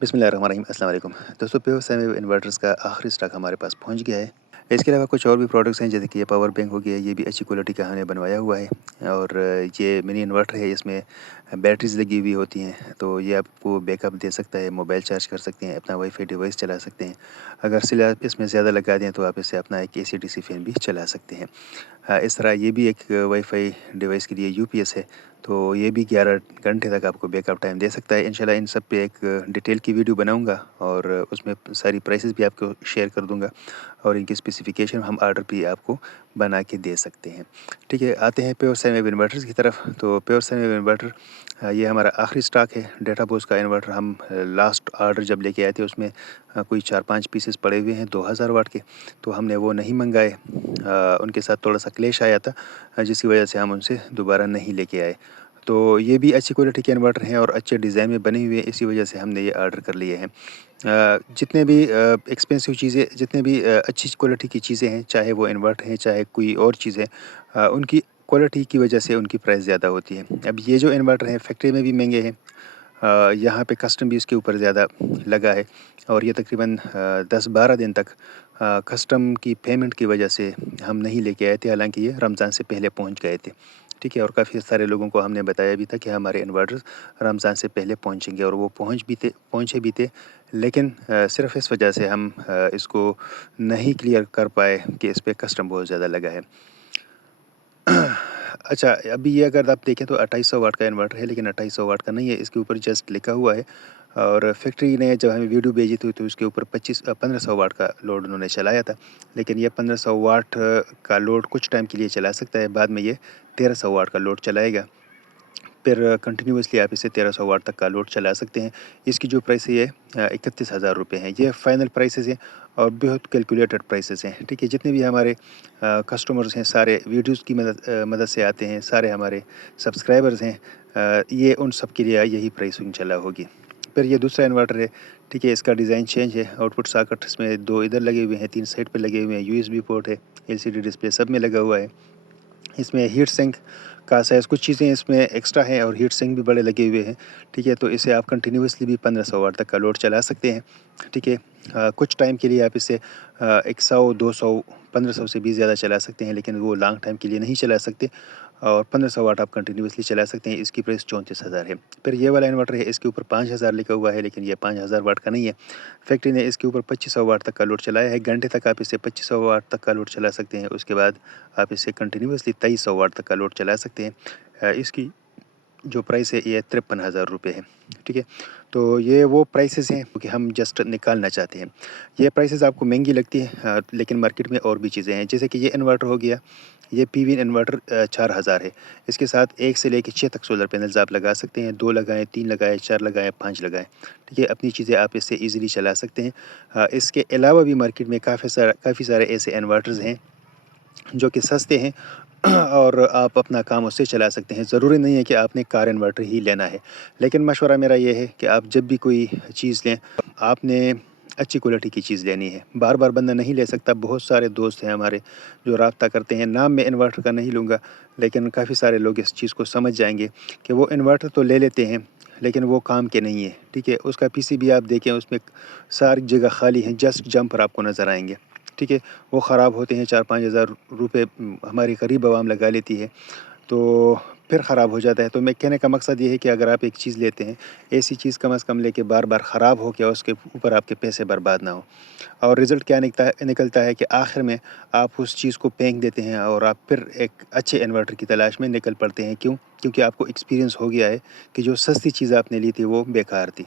बिस्मिल्लाहिर्रहमानिर्रहीम अस्सलाम वालेकुम। दोस्तों प्योर सेमी इन्वर्टर्स का आखिरी स्टॉक हमारे पास पहुंच गया है। इसके अलावा कुछ और भी प्रोडक्ट्स हैं जैसे कि ये पावर बैंक हो गया, ये भी अच्छी क्वालिटी का हमने बनवाया हुआ है। और ये मिनी इन्वर्टर है, इसमें बैटरीज लगी हुई होती हैं, तो ये आपको बैकअप दे सकता है, मोबाइल चार्ज कर सकते हैं, अपना वाईफाई डिवाइस चला सकते हैं। अगर सिला आप इसमें ज़्यादा लगा दें तो आप इससे अपना एक एसी डीसी फैन भी चला सकते हैं। इस तरह ये भी एक वाईफाई डिवाइस के लिए यूपीएस है, तो ये भी 11 घंटे तक आपको बैकअप टाइम दे सकता है। इंशाल्लाह इन सब पे एक डिटेल की वीडियो बनाऊंगा और उसमें सारी प्राइसेस भी आपको शेयर कर दूंगा और इनकी स्पेसिफिकेशन हम ऑर्डर भी आपको बना के दे सकते हैं। ठीक है, आते हैं प्योर सेमी वेव इन्वर्टर्स की तरफ। तो प्योर सेमी वेव इन्वर्टर ये हमारा आखिरी स्टॉक है। डेटा बोस का इन्वर्टर हम लास्ट ऑर्डर जब लेके आए थे उसमें कोई 4-5 पीसेस पड़े हुए हैं 2000 वाट के, तो हमने वो नहीं मंगाए। उनके साथ थोड़ा सा क्लेश आया था, जिसकी वजह से हम उनसे दोबारा नहीं लेके आए। तो ये भी अच्छी क्वालिटी के इन्वर्टर हैं और अच्छे डिज़ाइन में बने हुए हैं, इसी वजह से हमने ये ऑर्डर कर लिए हैं। जितने भी एक्सपेंसिव चीज़ें, जितने भी अच्छी क्वालिटी की चीज़ें हैं, चाहे वो इन्वर्टर है चाहे कोई और चीज़ है, उनकी क्वालिटी की वजह से उनकी प्राइस ज़्यादा होती है। अब ये जो इन्वर्टर हैं फैक्ट्री में भी महंगे हैं, यहाँ पे कस्टम भी इसके ऊपर ज़्यादा लगा है और ये तकरीबन 10-12 दिन तक कस्टम की पेमेंट की वजह से हम नहीं लेके आए थे, हालांकि ये रमज़ान से पहले पहुंच गए थे। ठीक है, और काफ़ी सारे लोगों को हमने बताया भी था कि हमारे इन्वर्टर्स रमज़ान से पहले पहुंचेंगे और वो पहुंचे भी थे। लेकिन सिर्फ इस वजह से हम इसको नहीं क्लियर कर पाए कि इस पे कस्टम बहुत ज़्यादा लगा है। अच्छा, अभी ये अगर आप देखें तो 2800 वाट का इन्वर्टर है, लेकिन 2800 वाट का नहीं है, इसके ऊपर जस्ट लिखा हुआ है। और फैक्ट्री ने जब हमें वीडियो भेजी थी तो उसके ऊपर 1500 वाट का लोड उन्होंने चलाया था। लेकिन ये 1500 वाट का लोड कुछ टाइम के लिए चला सकता है, बाद में ये 1300 वाट का लोड चलाएगा। फिर कंटिन्यूअसली आप इसे 1300 वाट तक का लोड चला सकते हैं। इसकी जो प्राइस है ये 31,000 रुपये है। ये फ़ाइनल प्राइसेस हैं और बहुत कैलकुलेटेड प्राइसेस हैं। ठीक है, जितने भी हमारे कस्टमर्स हैं सारे वीडियोज़ की मदद से आते हैं, सारे हमारे सब्सक्राइबर्स हैं, ये उन सब के लिए यही प्राइसिंग चला होगी। फिर ये दूसरा इन्वर्टर है। ठीक है, इसका डिज़ाइन चेंज है। आउटपुट सॉकेट इसमें 2 इधर लगे हुए हैं, 3 साइड पे लगे हुए हैं, यूएसबी पोर्ट है, एलसीडी डिस्प्ले सब में लगा हुआ है। इसमें हीट सिंक का साइज़, कुछ चीज़ें इसमें एक्स्ट्रा हैं और हीट सिंक भी बड़े लगे हुए हैं। ठीक है, तो इसे आप कंटिन्यूअसली भी 1500 वाट तक का लोड चला सकते हैं। ठीक है, कुछ टाइम के लिए आप इसे 100, 200, 1500 से भी ज़्यादा चला सकते हैं, लेकिन वो लॉन्ग टाइम के लिए नहीं चला सकते। और 1500 वाट आप कंटिन्यूअसली चला सकते हैं। इसकी प्राइस 34,000 है। फिर ये वाला इन्वर्टर है, इसके ऊपर 5000 लिखा हुआ है, लेकिन ये 5000 वाट का नहीं है। फैक्ट्री ने इसके ऊपर 2500 वाट तक का लोड चलाया है। घंटे तक आप इसे 2500 वाट तक का लोड चला सकते हैं। उसके बाद आप इसे कंटिन्यूअसली 2300 वाट तक का लोड चला सकते हैं। इसकी जो प्राइस है ये 53,000 रुपये है। ठीक है, तो ये वो प्राइसेस हैं क्योंकि हम जस्ट निकालना चाहते हैं। ये प्राइसेस आपको महंगी लगती है, लेकिन मार्केट में और भी चीज़ें हैं, जैसे कि ये इन्वर्टर हो गया, ये पीवी इन्वर्टर 4000 है। इसके साथ 1 से लेकर 6 तक सोलर पैनल्स आप लगा सकते हैं। 2 लगाएं, 3 लगाएं, 4 लगाएं, 5 लगाएं। ठीक है, अपनी चीज़ें आप इससे ईजिली चला सकते हैं। इसके अलावा भी मार्केट में काफ़ी सारे ऐसे इन्वर्टर्स हैं जो कि सस्ते हैं और आप अपना काम उससे चला सकते हैं। ज़रूरी नहीं है कि आपने कार इन्वर्टर ही लेना है, लेकिन मशवरा मेरा ये है कि आप जब भी कोई चीज़ लें, आपने अच्छी क्वालिटी की चीज़ लेनी है। बार बार बंदा नहीं ले सकता। बहुत सारे दोस्त हैं हमारे जो राब्ता करते हैं, नाम मैं इन्वर्टर का नहीं लूँगा, लेकिन काफ़ी सारे लोग इस चीज़ को समझ जाएंगे कि वो इन्वर्टर तो ले लेते हैं लेकिन वो काम के नहीं है। ठीक है, उसका पीसीबी आप देखें, उसमें सारी जगह खाली है, जस्ट जंपर आपको नज़र आएंगे। ठीक है, वो ख़राब होते हैं, 4-5 हज़ार रुपये हमारी गरीब आवाम लगा लेती है, तो फिर ख़राब हो जाता है। तो मैं कहने का मकसद ये है कि अगर आप एक चीज़ लेते हैं, ऐसी चीज़ कम से कम लेके बार बार ख़राब हो के उसके ऊपर आपके पैसे बर्बाद ना हो। और रिज़ल्ट क्या निकलता है कि आखिर में आप उस चीज़ को फेंक देते हैं और आप फिर एक अच्छे इन्वर्टर की तलाश में निकल पड़ते हैं। क्यों? क्योंकि आपको एक्सपीरियंस हो गया है कि जो सस्ती चीज़ आपने ली थी वो बेकार थी।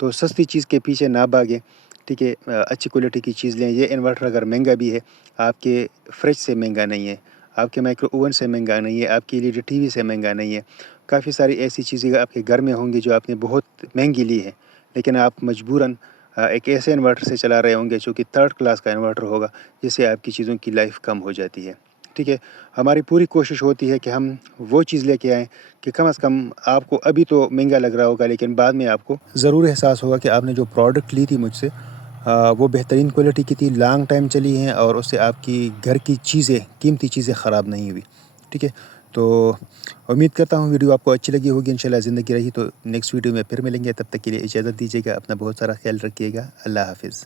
तो सस्ती चीज़ के पीछे ना भागें। ठीक है, अच्छी क्वालिटी की चीज़ लें। ये इन्वर्टर अगर महंगा भी है, आपके फ्रिज से महंगा नहीं है, आपके माइक्रो ओवन से महंगा नहीं है, आपकी एलईडी टीवी से महंगा नहीं है। काफ़ी सारी ऐसी चीज़ें आपके घर में होंगी जो आपने बहुत महंगी ली है, लेकिन आप मजबूरन एक ऐसे इन्वर्टर से चला रहे होंगे जो कि थर्ड क्लास का इन्वर्टर होगा, जिससे आपकी चीज़ों की लाइफ कम हो जाती है। ठीक है, हमारी पूरी कोशिश होती है कि हम वो चीज़ लेके आएँ कि कम से कम आपको अभी तो महंगा लग रहा होगा, लेकिन बाद में आपको ज़रूर एहसास होगा कि आपने जो प्रोडक्ट ली थी मुझसे, वो बेहतरीन क्वालिटी की थी, लॉन्ग टाइम चली हैं और उससे आपकी घर की चीज़ें, कीमती चीज़ें ख़राब नहीं हुई। ठीक है, तो उम्मीद करता हूँ वीडियो आपको अच्छी लगी होगी। इंशाल्लाह ज़िंदगी रही तो नेक्स्ट वीडियो में फिर मिलेंगे। तब तक के लिए इजाज़त दीजिएगा। अपना बहुत सारा ख्याल रखिएगा। अल्लाह हाफ़िज़।